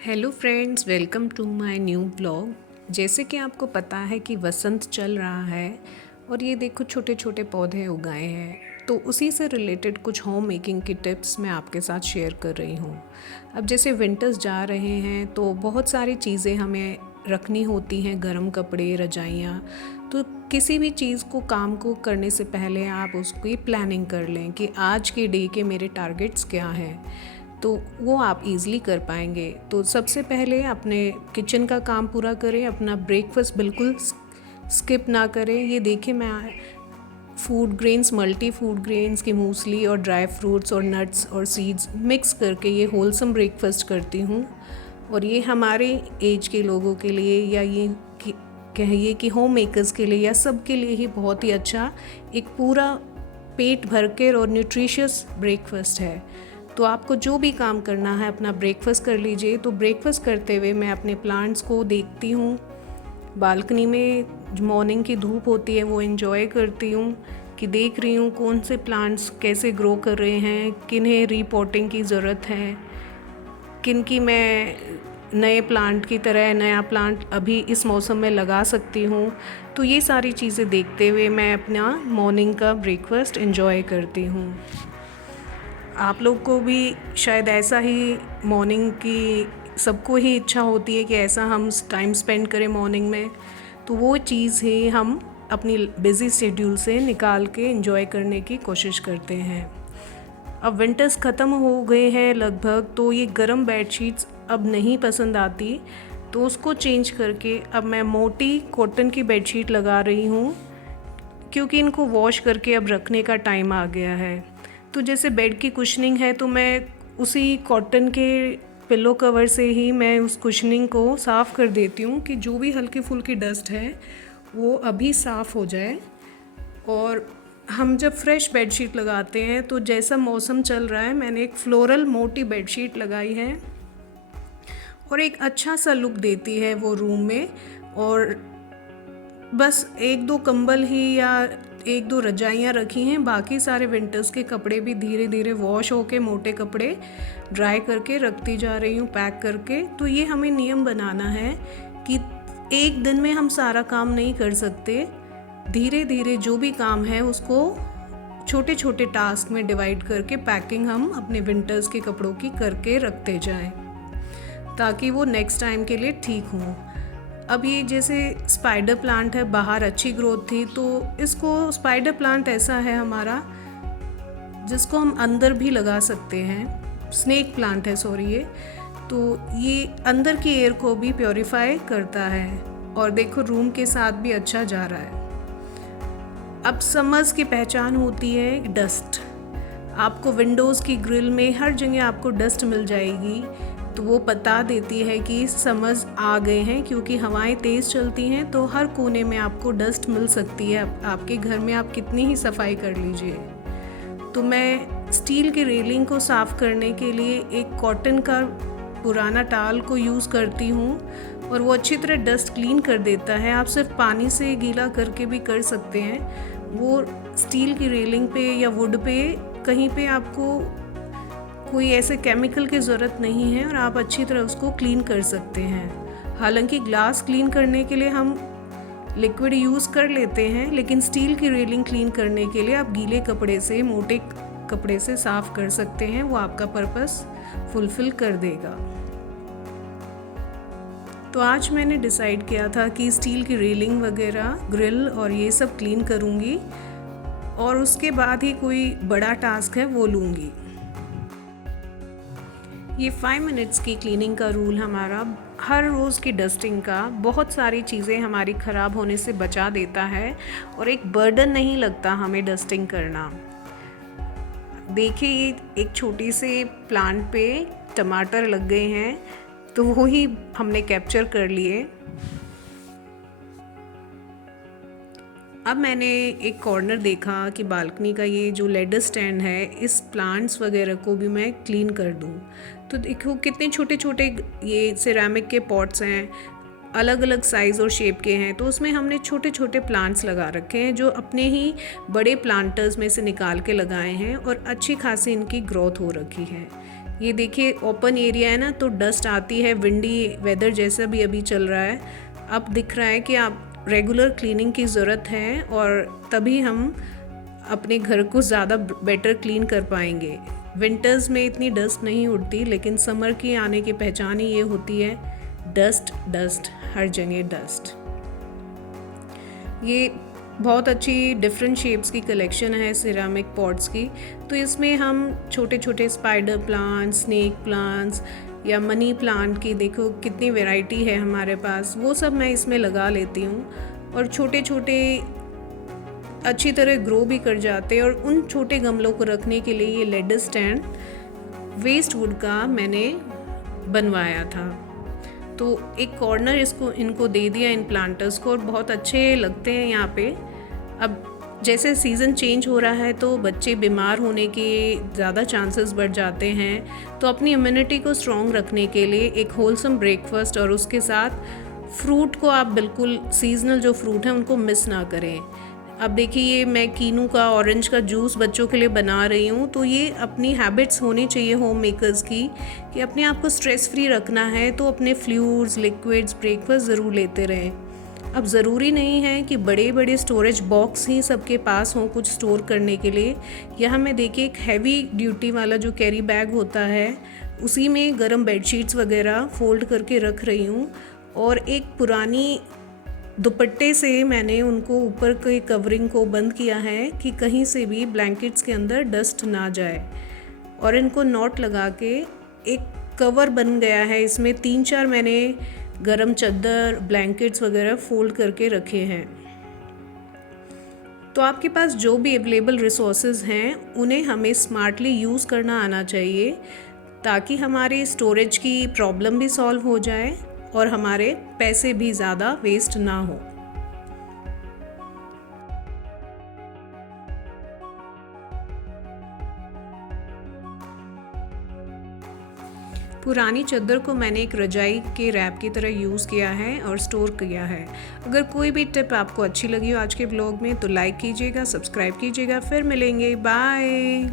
Hello friends, welcome to my new blog. जैसे कि आपको पता है कि वसंत चल रहा है और ये देखो छोटे छोटे पौधे उगाए हैं, तो उसी से रिलेटेड कुछ होम मेकिंग की टिप्स मैं आपके साथ शेयर कर रही हूँ। अब जैसे विंटर्स जा रहे हैं तो बहुत सारी चीज़ें हमें रखनी होती हैं, गर्म कपड़े, रजाइयाँ। तो किसी भी चीज़ को, काम को करने से पहले आप उसकी प्लानिंग कर लें कि आज के डे के मेरे टारगेट्स क्या हैं, तो वो आप इजीली कर पाएंगे। तो सबसे पहले अपने किचन का काम पूरा करें, अपना ब्रेकफास्ट बिल्कुल स्किप ना करें। ये देखिए, मैं food grains, multi food grains की मूसली और ड्राई फ्रूट्स और नट्स और सीड्स मिक्स करके ये होलसम ब्रेकफास्ट करती हूँ। और ये हमारे एज के लोगों के लिए, या ये कहिए कि होम मेकर्स के लिए, या सब के लिए ही बहुत ही अच्छा एक पूरा पेट भर कर और न्यूट्रिशियस ब्रेकफास्ट है। तो आपको जो भी काम करना है अपना ब्रेकफास्ट कर लीजिए। तो ब्रेकफास्ट करते हुए मैं अपने प्लांट्स को देखती हूँ, बालकनी में जो मॉर्निंग की धूप होती है वो एंजॉय करती हूँ कि देख रही हूँ कौन से प्लांट्स कैसे ग्रो कर रहे हैं, किन्हें रीपॉटिंग की ज़रूरत है, किन की मैं नए प्लांट की तरह नया प्लांट अभी इस मौसम में लगा सकती हूँ। तो ये सारी चीज़ें देखते हुए मैं अपना मॉर्निंग का ब्रेकफास्ट एंजॉय करती हूँ। आप लोग को भी शायद ऐसा ही मॉर्निंग की सबको ही इच्छा होती है कि ऐसा हम टाइम स्पेंड करें मॉर्निंग में। तो वो चीज़ ही हम अपनी बिज़ी शेड्यूल से निकाल के एंजॉय करने की कोशिश करते हैं। अब विंटर्स ख़त्म हो गए हैं लगभग, तो ये गर्म बेडशीट्स अब नहीं पसंद आती, तो उसको चेंज करके अब मैं मोटी कॉटन की बेडशीट लगा रही हूँ, क्योंकि इनको वॉश करके अब रखने का टाइम आ गया है। तो जैसे बेड की कुशनिंग है तो मैं उसी कॉटन के पिलो कवर से ही मैं उस कुशनिंग को साफ़ कर देती हूँ कि जो भी हल्की फुल्की डस्ट है वो अभी साफ़ हो जाए। और हम जब फ्रेश बेडशीट लगाते हैं तो जैसा मौसम चल रहा है, मैंने एक फ्लोरल मोटी बेडशीट लगाई है और एक अच्छा सा लुक देती है वो रूम में। और बस एक दो कंबल ही या एक दो रजाइयाँ रखी हैं, बाकी सारे विंटर्स के कपड़े भी धीरे धीरे वॉश होके मोटे कपड़े ड्राई करके रखती जा रही हूँ पैक करके। तो ये हमें नियम बनाना है कि एक दिन में हम सारा काम नहीं कर सकते, धीरे धीरे जो भी काम है उसको छोटे छोटे टास्क में डिवाइड करके पैकिंग हम अपने विंटर्स के कपड़ों की करके रखते जाएं, ताकि वो नेक्स्ट टाइम के लिए ठीक हों। अब ये जैसे स्पाइडर प्लांट है, बाहर अच्छी ग्रोथ थी, तो इसको स्पाइडर प्लांट ऐसा है हमारा जिसको हम अंदर भी लगा सकते हैं। स्नेक प्लांट है, सॉरी, ये तो ये अंदर की एयर को भी प्योरीफाई करता है और देखो रूम के साथ भी अच्छा जा रहा है। अब समर्स की पहचान होती है डस्ट। आपको विंडोज़ की ग्रिल में हर जगह आपको डस्ट मिल जाएगी, तो वो बता देती है कि समर्स आ गए हैं, क्योंकि हवाएं तेज़ चलती हैं तो हर कोने में आपको डस्ट मिल सकती है। आपके घर में आप कितनी ही सफाई कर लीजिए। तो मैं स्टील की रेलिंग को साफ़ करने के लिए एक कॉटन का पुराना टाल को यूज़ करती हूँ और वो अच्छी तरह डस्ट क्लीन कर देता है। आप सिर्फ पानी से गीला करके भी कर सकते हैं। वो स्टील की रेलिंग पे या वुड पे कहीं पे आपको कोई ऐसे केमिकल की ज़रूरत नहीं है और आप अच्छी तरह उसको क्लीन कर सकते हैं। हालांकि ग्लास क्लीन करने के लिए हम लिक्विड यूज़ कर लेते हैं, लेकिन स्टील की रेलिंग क्लीन करने के लिए आप गीले कपड़े से, मोटे कपड़े से साफ़ कर सकते हैं। वो आपका पर्पस फुलफ़िल कर देगा। तो आज मैंने डिसाइड किया था कि स्टील की रेलिंग वगैरह, ग्रिल और ये सब क्लीन करूँगी और उसके बाद ही कोई बड़ा टास्क है वो लूँगी। ये 5 मिनट्स की क्लीनिंग का रूल हमारा हर रोज़ की डस्टिंग का बहुत सारी चीज़ें हमारी ख़राब होने से बचा देता है और एक बर्डन नहीं लगता हमें डस्टिंग करना। देखिए, ये एक छोटी से प्लांट पे टमाटर लग गए हैं, तो वो ही हमने कैप्चर कर लिए। अब मैंने एक कॉर्नर देखा कि बालकनी का ये जो लेडर स्टैंड है, इस प्लांट्स वगैरह को भी मैं क्लीन कर दूं। तो देखो कितने छोटे छोटे ये सिरेमिक के पॉट्स हैं, अलग अलग साइज़ और शेप के हैं। तो उसमें हमने छोटे छोटे प्लांट्स लगा रखे हैं जो अपने ही बड़े प्लांटर्स में से निकाल के लगाए हैं और अच्छी खासी इनकी ग्रोथ हो रखी है। ये देखिए ओपन एरिया है ना, तो डस्ट आती है, विंडी वेदर जैसा भी अभी चल रहा है। अब दिख रहा है कि आप रेगुलर क्लीनिंग की ज़रूरत है और तभी हम अपने घर को ज़्यादा बेटर क्लीन कर पाएंगे। विंटर्स में इतनी डस्ट नहीं उड़ती, लेकिन समर की आने की पहचान ही ये होती है, डस्ट डस्ट, हर जगह डस्ट। ये बहुत अच्छी डिफरेंट शेप्स की कलेक्शन है सिरामिक पॉट्स की। तो इसमें हम छोटे छोटे स्पाइडर प्लांट, स्नेक प्लांट्स या मनी प्लांट की देखो कितनी वैरायटी है हमारे पास, वो सब मैं इसमें लगा लेती हूँ और छोटे छोटे अच्छी तरह ग्रो भी कर जाते हैं। और उन छोटे गमलों को रखने के लिए ये लेडर स्टैंड वेस्ट वुड का मैंने बनवाया था। तो एक कॉर्नर इनको दे दिया इन प्लांटर्स को और बहुत अच्छे लगते हैं यहाँ पे। अब जैसे सीज़न चेंज हो रहा है तो बच्चे बीमार होने के ज़्यादा चांसेस बढ़ जाते हैं, तो अपनी इम्यूनिटी को स्ट्रॉन्ग रखने के लिए एक होलसम ब्रेकफास्ट और उसके साथ फ्रूट को आप बिल्कुल सीजनल जो फ्रूट हैं उनको मिस ना करें। अब देखिए ये मैं कीनू का ऑरेंज का जूस बच्चों के लिए बना रही हूँ। तो ये अपनी हैबिट्स होनी चाहिए होम मेकर्स की कि अपने आप को स्ट्रेस फ्री रखना है, तो अपने फ्लूइड्स, लिक्विड्स, ब्रेकफास्ट ज़रूर लेते रहें। अब ज़रूरी नहीं है कि बड़े बड़े स्टोरेज बॉक्स ही सबके पास हों कुछ स्टोर करने के लिए। यहाँ मैं देखिए एक हैवी ड्यूटी वाला जो कैरी बैग होता है उसी में गर्म बेडशीट्स वगैरह फोल्ड करके रख रही हूँ और एक पुरानी दुपट्टे से मैंने उनको ऊपर के कवरिंग को बंद किया है कि कहीं से भी ब्लैंकेट्स के अंदर डस्ट ना जाए। और इनको नॉट लगा के एक कवर बन गया है, इसमें 3-4 मैंने गरम चादर, ब्लैंकेट्स वगैरह फोल्ड करके रखे हैं। तो आपके पास जो भी अवेलेबल रिसोर्सेज हैं उन्हें हमें स्मार्टली यूज़ करना आना चाहिए, ताकि हमारी स्टोरेज की प्रॉब्लम भी सॉल्व हो जाए और हमारे पैसे भी ज़्यादा वेस्ट ना हो। पुरानी चादर को मैंने एक रजाई के रैप की तरह यूज़ किया है और स्टोर किया है। अगर कोई भी टिप आपको अच्छी लगी हो आज के ब्लॉग में तो लाइक कीजिएगा, सब्सक्राइब कीजिएगा। फिर मिलेंगे, बाय।